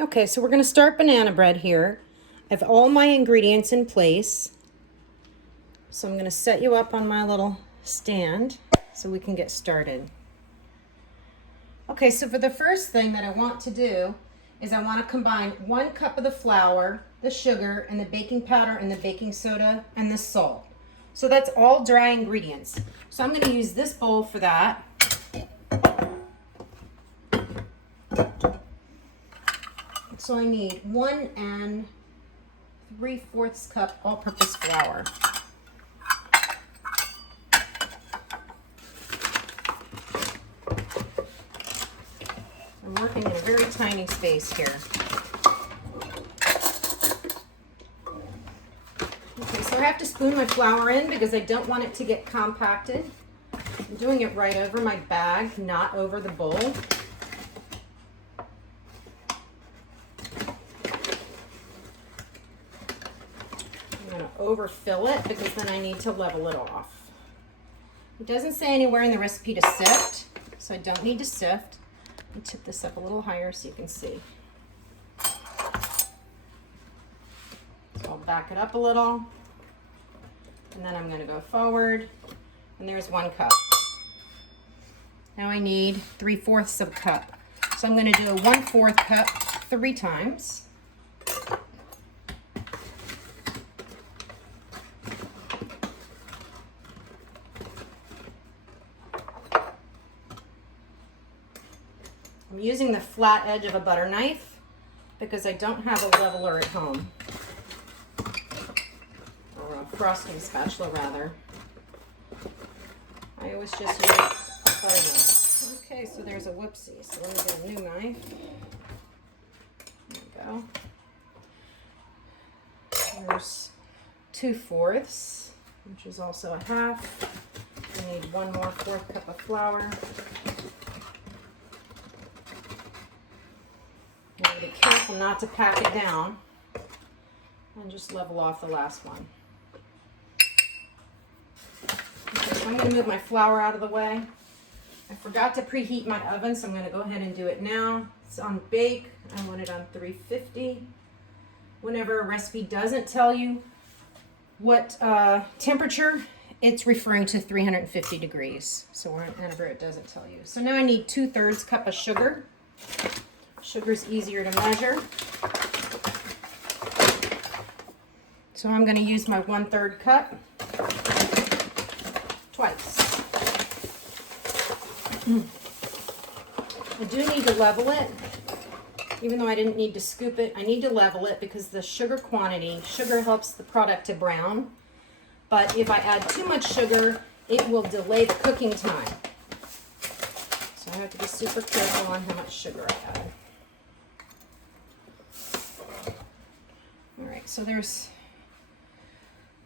Okay, so we're going to start banana bread here. I have all my ingredients in place. So I'm going to set you up on my little stand so we can get started. Okay, so for the first thing that I want to do is I want to combine 1 cup of the flour, the sugar, and the baking powder, and the baking soda, and the salt. So that's all dry ingredients. So I'm going to use this bowl for that. So I need 1 3/4 cup all-purpose flour. I'm working in a very tiny space here. Okay, so I have to spoon my flour in because I don't want it to get compacted. I'm doing it right over my bag, not over the bowl. Overfill it because then I need to level it off. It doesn't say anywhere in the recipe to sift, so I don't need to sift. I'll tip this up a little higher so you can see. So I'll back it up a little, and then I'm going to go forward, and there's 1 cup. Now I need 3/4 of a cup. So I'm going to do a 1/4 cup 3 times. I'm using the flat edge of a butter knife because I don't have a leveler at home, or a frosting spatula rather. I always just use a butter knife. Okay, so there's a whoopsie, so let me get a new knife. There we go. There's 2/4, which is also a half. I need 1 more 1/4 cup of flour. Now be careful not to pack it down and just level off the last one. Okay, so I'm going to move my flour out of the way. I forgot to preheat my oven, so I'm going to go ahead and do it now. It's on bake. I want it on 350. Whenever a recipe doesn't tell you what temperature, it's referring to 350 degrees. So whenever it doesn't tell you. So now I need 2/3 cup of sugar. Sugar's easier to measure. So I'm going to use my 1/3 cup twice. I do need to level it. Even though I didn't need to scoop it, I need to level it because the sugar helps the product to brown. But if I add too much sugar, it will delay the cooking time. So I have to be super careful on how much sugar I add. All right, so there's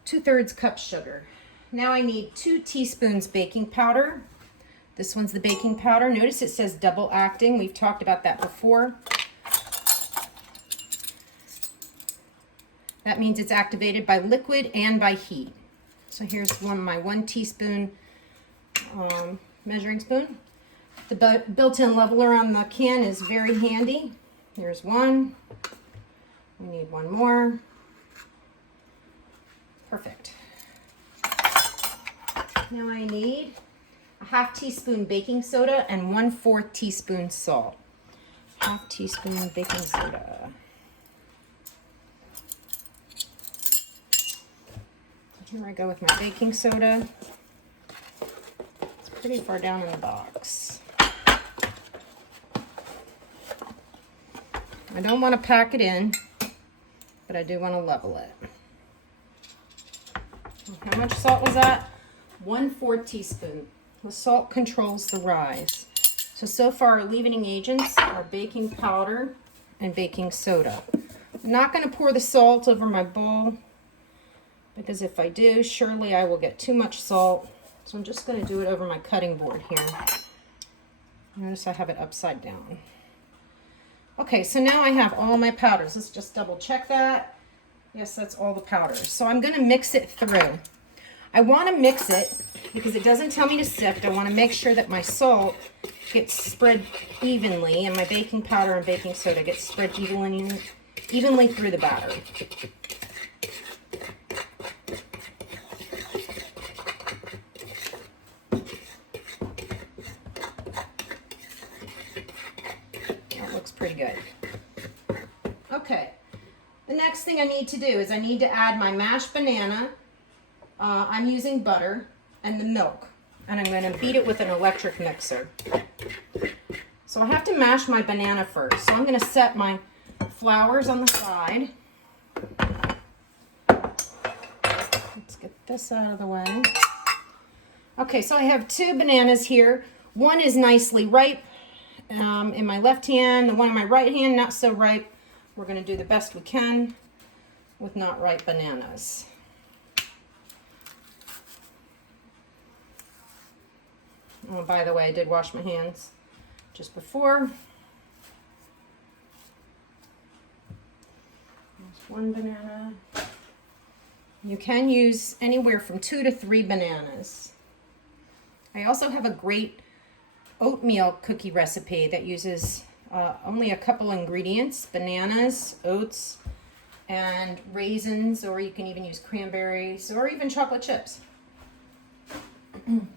2/3 cup sugar. Now I need 2 teaspoons baking powder. This one's the baking powder. Notice it says double acting. We've talked about that before. That means it's activated by liquid and by heat. So here's my 1 teaspoon measuring spoon. The built-in leveler on the can is very handy. There's 1. We need 1 more. Perfect. Now I need a 1/2 teaspoon baking soda and 1/4 teaspoon salt. 1/2 teaspoon baking soda. Here I go with my baking soda. It's pretty far down in the box. I don't want to pack it in, but I do want to level it. How much salt was that? 1/4 teaspoon. The salt controls the rise. So far our leavening agents are baking powder and baking soda. I'm not going to pour the salt over my bowl because if I do, surely I will get too much salt. So I'm just going to do it over my cutting board here. Notice I have it upside down. Okay, so now I have all my powders. Let's just double check that. Yes, that's all the powders. So I'm going to mix it through. I want to mix it because it doesn't tell me to sift. I want to make sure that my salt gets spread evenly, and my baking powder and baking soda gets spread evenly through the batter. That looks pretty good. Okay, the next thing I need to do is I need to add my mashed banana. I'm using butter and the milk, and I'm going to beat it with an electric mixer. So I have to mash my banana first. So I'm going to set my flours on the side. Let's get this out of the way. Okay, so I have 2 bananas here. One is nicely ripe in my left hand. The one in my right hand, not so ripe. We're going to do the best we can with not ripe bananas. Oh, by the way, I did wash my hands just before. There's 1 banana. You can use anywhere from 2 to 3 bananas. I also have a great oatmeal cookie recipe that uses only a couple ingredients: bananas, oats, and raisins, or you can even use cranberries or even chocolate chips.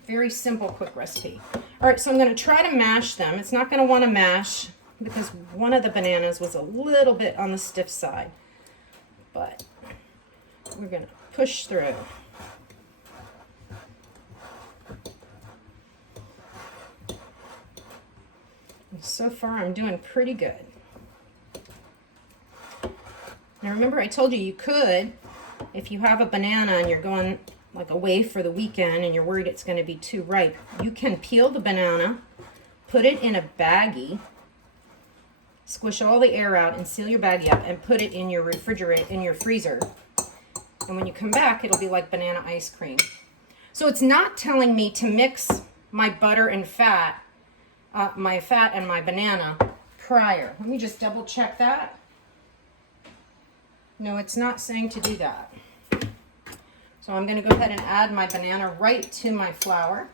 Very simple, quick recipe. All right, so I'm going to try to mash them. It's not going to want to mash because one of the bananas was a little bit on the stiff side, but we're going to push through. And so far, I'm doing pretty good. Now remember, I told you you could, if you have a banana and you're going like away for the weekend and you're worried it's going to be too ripe, you can peel the banana, put it in a baggie, squish all the air out and seal your baggie up and put it in your freezer. And when you come back, it'll be like banana ice cream. So it's not telling me to mix my butter and fat, my fat and my banana prior. Let me just double check that. No, it's not saying to do that. So I'm going to go ahead and add my banana right to my flour.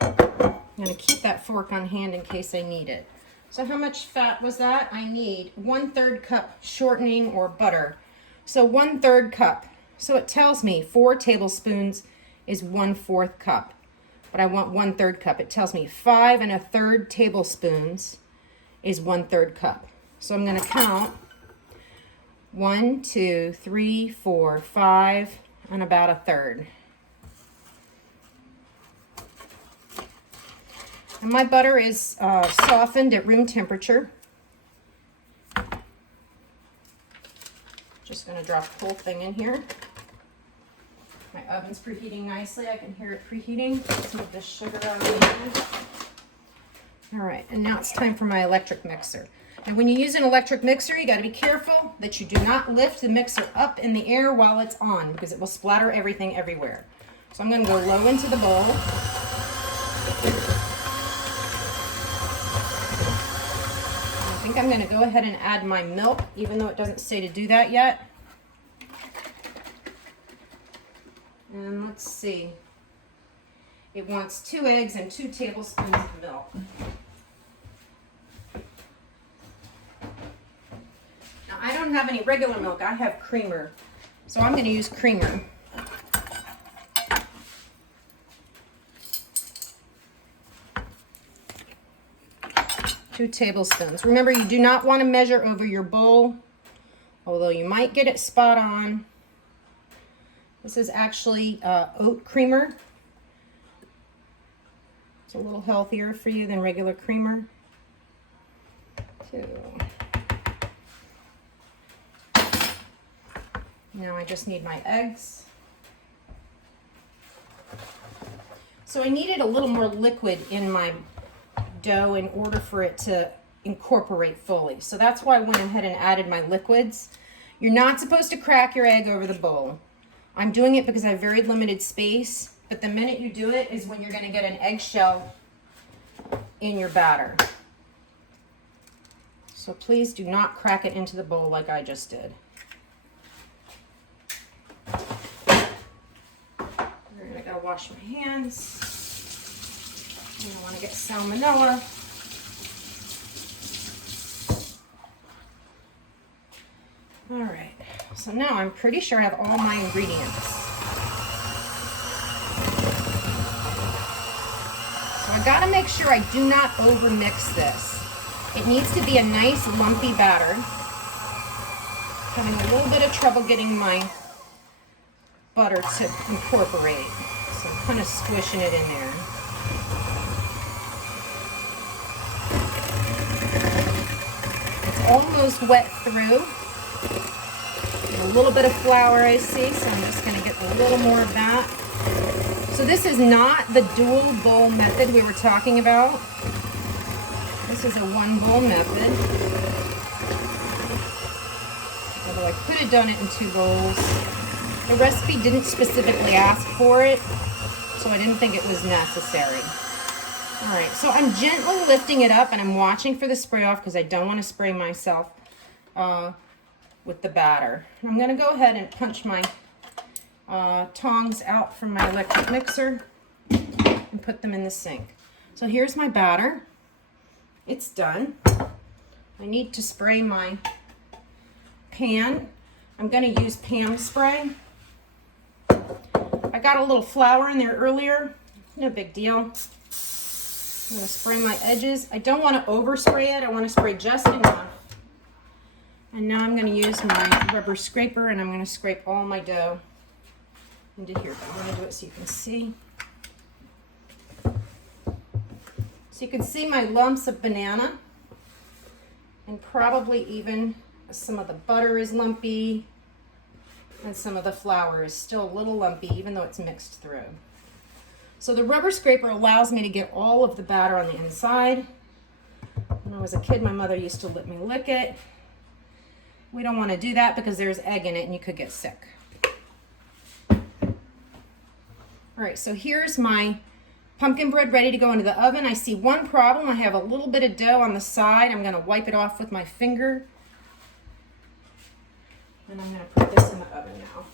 I'm going to keep that fork on hand in case I need it. So how much fat was that? I need 1/3 cup shortening or butter. So 1/3 cup. So it tells me 4 tablespoons is 1/4 cup. But I want 1/3 cup. It tells me 5 1/3 tablespoons is 1/3 cup. So I'm going to count 1, 2, 3, 4, 5, and about 1/3. And my butter is softened at room temperature. Just going to drop the whole thing in here. My oven's preheating nicely. I can hear it preheating. Let's move this sugar out of the oven. All right, and now it's time for my electric mixer. And when you use an electric mixer, you got to be careful that you do not lift the mixer up in the air while it's on, because it will splatter everything everywhere. So I'm going to go low into the bowl. I think I'm going to go ahead and add my milk, even though it doesn't say to do that yet. And let's see. It wants 2 eggs and 2 tablespoons of milk. Now, I don't have any regular milk. I have creamer. So I'm going to use creamer. Two tablespoons. Remember, you do not want to measure over your bowl, although you might get it spot on. This is actually oat creamer. It's a little healthier for you than regular creamer. 2. Now I just need my eggs. So I needed a little more liquid in my dough in order for it to incorporate fully. So that's why I went ahead and added my liquids. You're not supposed to crack your egg over the bowl. I'm doing it because I have very limited space, but the minute you do it is when you're going to get an eggshell in your batter. So please do not crack it into the bowl like I just did. gotta wash my hands. I don't want to get salmonella. All right, so now I'm pretty sure I have all my ingredients. So I gotta make sure I do not over mix this. It needs to be a nice lumpy batter. Having a little bit of trouble getting my butter to incorporate. So I'm kind of squishing it in there. It's almost wet through. A little bit of flour I see, so I'm just going to get a little more of that. So this is not the dual bowl method we were talking about. This is a one bowl method. Although I could have done it in 2 bowls. The recipe didn't specifically ask for it, so I didn't think it was necessary. All right, so I'm gently lifting it up and I'm watching for the spray off because I don't want to spray myself with the batter. I'm going to go ahead and punch my tongs out from my electric mixer and put them in the sink. So here's my batter. It's done. I need to spray my pan. I'm going to use Pam spray. I got a little flour in there earlier. No big deal. I'm going to spray my edges. I don't want to overspray it. I want to spray just enough. And now I'm going to use my rubber scraper and I'm going to scrape all my dough into here. But I'm going to do it so you can see. So you can see my lumps of banana, and probably even some of the butter is lumpy and some of the flour is still a little lumpy even though it's mixed through. So the rubber scraper allows me to get all of the batter on the inside. When I was a kid, my mother used to let me lick it. We don't want to do that because there's egg in it and you could get sick. All right, so here's my pumpkin bread ready to go into the oven. I see one problem. I have a little bit of dough on the side. I'm going to wipe it off with my finger. And I'm going to put this in the oven now.